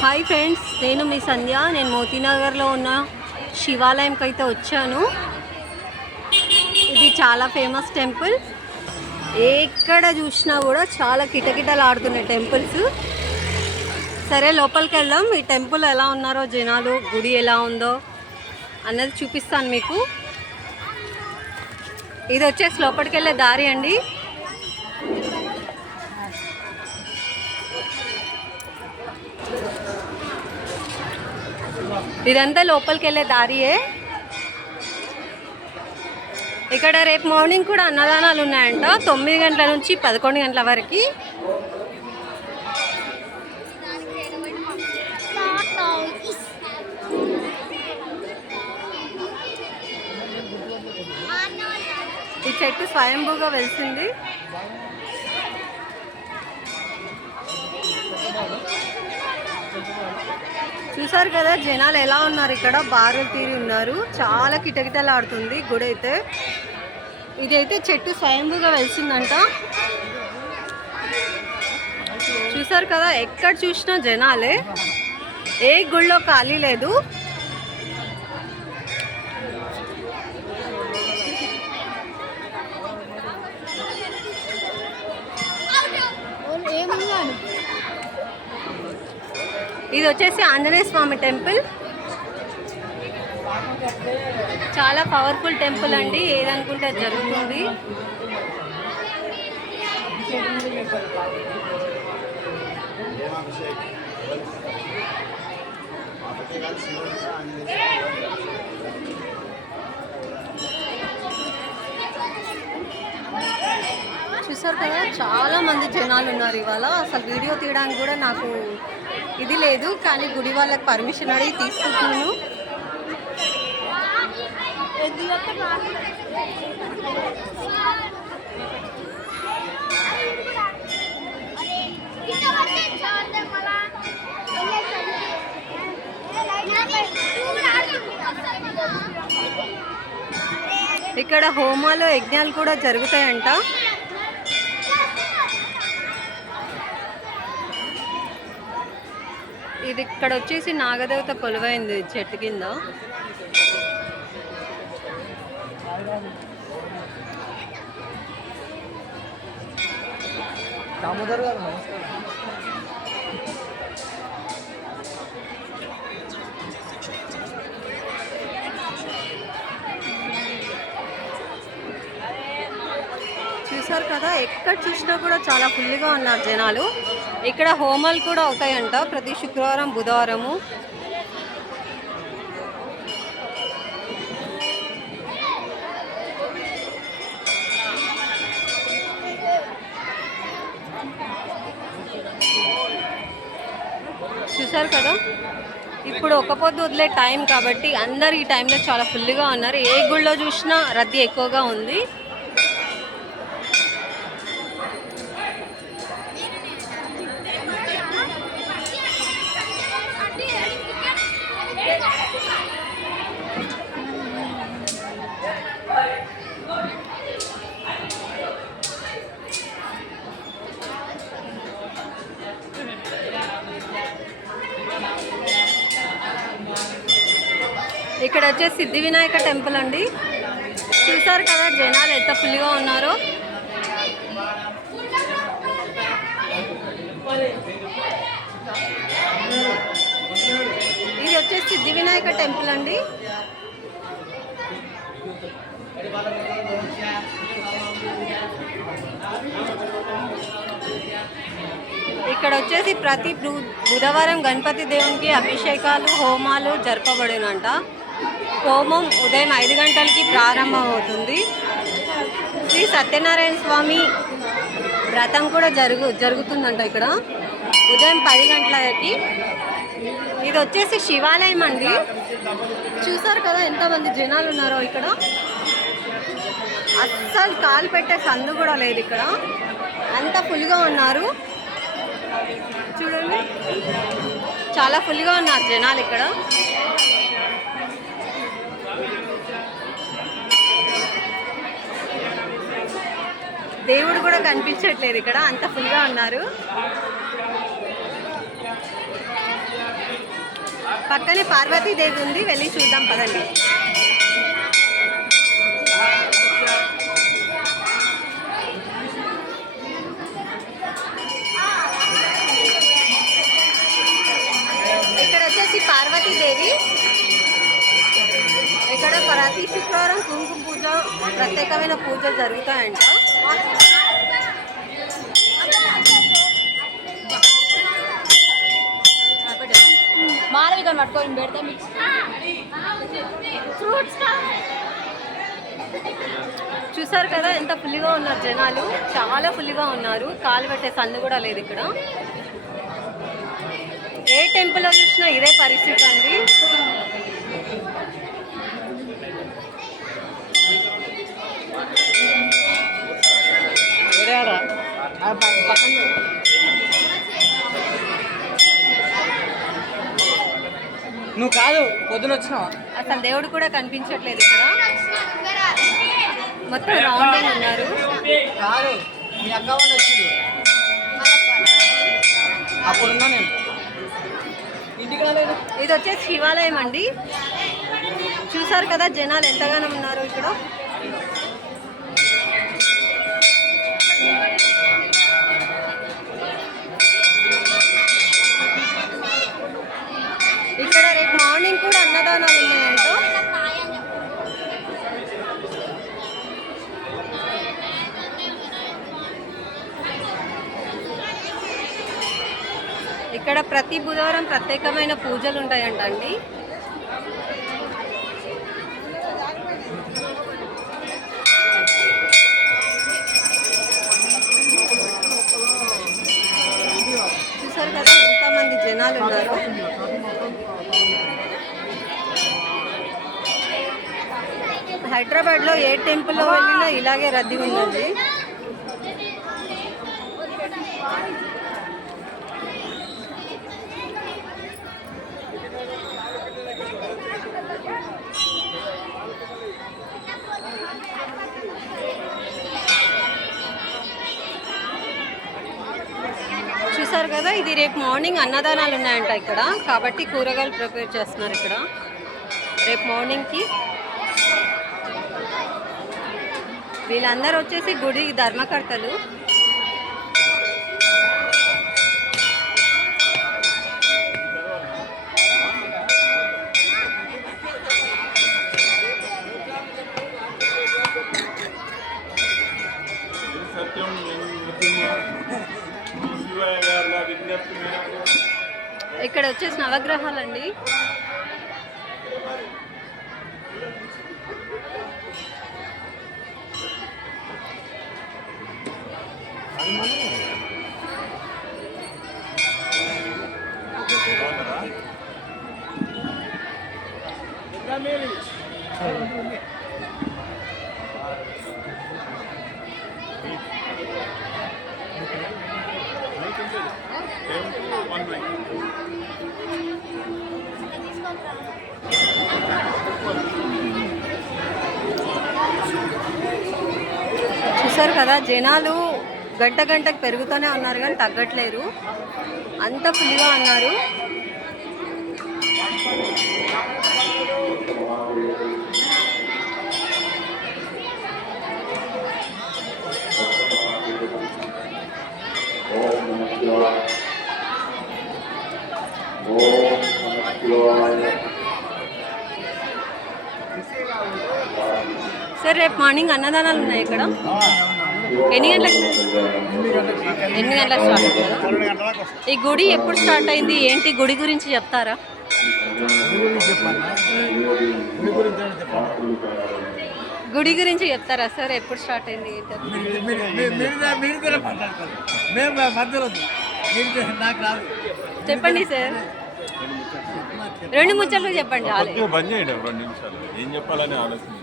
Hi friends, నేను మీ సంధ్య. నేను మోతీనగర్లో ఉన్న శివాలయంకి అయితే వచ్చాను. ఇది చాలా ఫేమస్ టెంపుల్. ఎక్కడ చూసినా కూడా చాలా కిటకిటలాడుతున్నాయి టెంపుల్స్. సరే, లోపలికి వెళ్దాం. ఈ టెంపుల్ ఎలా ఉన్నారో జనాలు, గుడి ఎలా ఉందో అన్నది చూపిస్తాను మీకు. ఇది వచ్చేసి లోపలికి వెళ్ళే దారి అండి. ఇదంతా లోపలికి వెళ్ళే దారియే. ఇక్కడ రేపు మార్నింగ్ కూడా అన్నదానాలు ఉన్నాయంట, 9 గంటల నుంచి 11 గంటల వరకు. ఈ చెట్టు స్వయంభూగా వెలిసింది. చూసారు కదా జనాలు ఎలా ఉన్నారు. ఇక్కడ బారులు తీరి ఉన్నారు. చాలా కిటకిటలాడుతుంది గుడి అయితే. ఇదైతే చెట్టు స్వయంభూగా వెలిసిందంట. చూసారు కదా, ఎక్కడ చూసినా జనాలే. ఏ గుళ్ళో ఖాళీ లేదు. ఇది వచ్చేసి ఆంజనేయ స్వామి టెంపుల్. చాలా పవర్ఫుల్ టెంపుల్ అండి. ఏదనుకుంటే అది జరుగుతుంది. చూసారు కదా, చాలా మంది జనాలు ఉన్నారు ఇవాళ. అసలు వీడియో తీయడానికి కూడా నాకు ఇది లేదు, కానీ గుడి వాళ్ళకి పర్మిషన్ అడిగి తీసుకుంటున్నాను. ఇక్కడ హోమాలు, యజ్ఞాలు కూడా జరుగుతాయంట. ఇది ఇక్కడ వచ్చేసి నాగదేవత కొలువైంది చెట్టు కింద. చూసారు కదా, ఎక్కడ చూసినా కూడా చాలా ఫుల్గా ఉన్నారు జనాలు. ఇక్కడ హోమాలు కూడా అవుతాయంట ప్రతి శుక్రవారం, బుధవారము. చూసారు కదా, ఇప్పుడు ఒక పొద్దు వదిలే టైం కాబట్టి అందరు ఈ టైంలో చాలా ఫుల్గా ఉన్నారు. ఏ గుళ్ళో చూసినా రద్దీ ఎక్కువగా ఉంది. ఇక్కడ వచ్చేసి సిద్ధి వినాయక టెంపుల్ అండి. చూసారు కదా జనాలు ఎంత ఫుల్గా ఉన్నారో. ఇది వచ్చేసి సిద్ధి వినాయక టెంపుల్ అండి. ఇక్కడ వచ్చేసి ప్రతి బుధవారం గణపతి దేవునికి అభిషేకాలు, హోమాలు జరపబడినంట. హోమం ఉదయం 5 గంటలకి ప్రారంభమవుతుంది. శ్రీ సత్యనారాయణ స్వామి వ్రతం కూడా జరుగుతుందంట ఇక్కడ ఉదయం 10 గంటలకి. ఇది వచ్చేసి శివాలయం అండి. చూసారు కదా ఎంతమంది జనాలు ఉన్నారో. ఇక్కడ అస్సలు కాలు పెట్టే సందు కూడా లేదు. ఇక్కడ అంత ఫుల్గా ఉన్నారు. చూడండి, చాలా ఫుల్గా ఉన్నారు జనాలు ఇక్కడ. దేవుడు కూడా కనిపించట్లేదు ఇక్కడ, అంత ఫుల్గా ఉన్నారు. పక్కనే పార్వతీదేవి ఉంది, వెళ్ళి చూద్దాం పదండి. ఇక్కడ వచ్చేసి పార్వతీదేవి. ఇక్కడ ప్రతి శుక్రవారం కుంకుమ పూజ, ప్రత్యేకమైన పూజలు జరుగుతాయంట. మాలవిక పట్టుకొని పెడతాం. చూసారు కదా ఎంత ఫుల్గా ఉన్నారు జనాలు, చాలా ఫుల్గా ఉన్నారు. కాలు పెట్టే సందు కూడా లేదు ఇక్కడ. ఏ టెంపుల్లో చూసినా ఇదే పరిస్థితి అండి. నువ్వు కాదు పొద్దున వచ్చినావా? అసలు దేవుడు కూడా కనిపించట్లేదు ఇక్కడ, మొత్తం రౌండింగ్ ఉన్నారు. కాదు మీ అక్క వాళ్ళు వచ్చారు అప్పుడున్నా నేను ఇంటికి రాలేదు. ఇది వచ్చేసి శివాలయం అండి. చూసారు కదా జనాలు ఎంతగానో ఉన్నారు ఇక్కడ. ఇక్కడ రేపు మార్నింగ్ కూడా అన్నదానాలు ఉన్నాయంట. ఇక్కడ ప్రతి బుధవారం ప్రత్యేకమైన పూజలు ఉంటాయంట అండి. చూసారు కదా ఎంతమంది జనాలు ఉన్నారు. హైదరాబాద్లో ఏ టెంపుల్లో వెళ్ళినా ఇలాగే రద్దీ ఉందండి. చూసారు కదా ఇది రేపు మార్నింగ్ అన్నదానాలు ఉన్నాయంట ఇక్కడ, కాబట్టి కూరగాయలు ప్రిపేర్ చేస్తున్నారు ఇక్కడ రేపు మార్నింగ్కి. వీళ్ళందరూ వచ్చేసి గుడి ధర్మకర్తలు. ఇక్కడ వచ్చేసి నవగ్రహాలండి. చూసారు కదా జనాలు గంట గంటకు పెరుగుతూనే ఉన్నారు కానీ తగ్గట్లేరు, అంత ఫుల్గా ఉన్నారు. సార్ రేపు మార్నింగ్ అన్నదానాలు ఉన్నాయి ఇక్కడ. ఎన్ని గంటలకు స్టార్ట్ అవుతుందా? ఈ గుడి ఎప్పుడు స్టార్ట్ అయింది ఏంటి, గుడి గురించి చెప్తారా? గుడి గురించి చెప్తారా సార్, ఎప్పుడు స్టార్ట్ అయింది ఏంటి? చెప్పండి సార్, 2 ముచ్చట్లు చెప్పండి. బంద్ చేయండి 2 నిమిషాలు, ఏం చెప్పాలని ఆలోచన.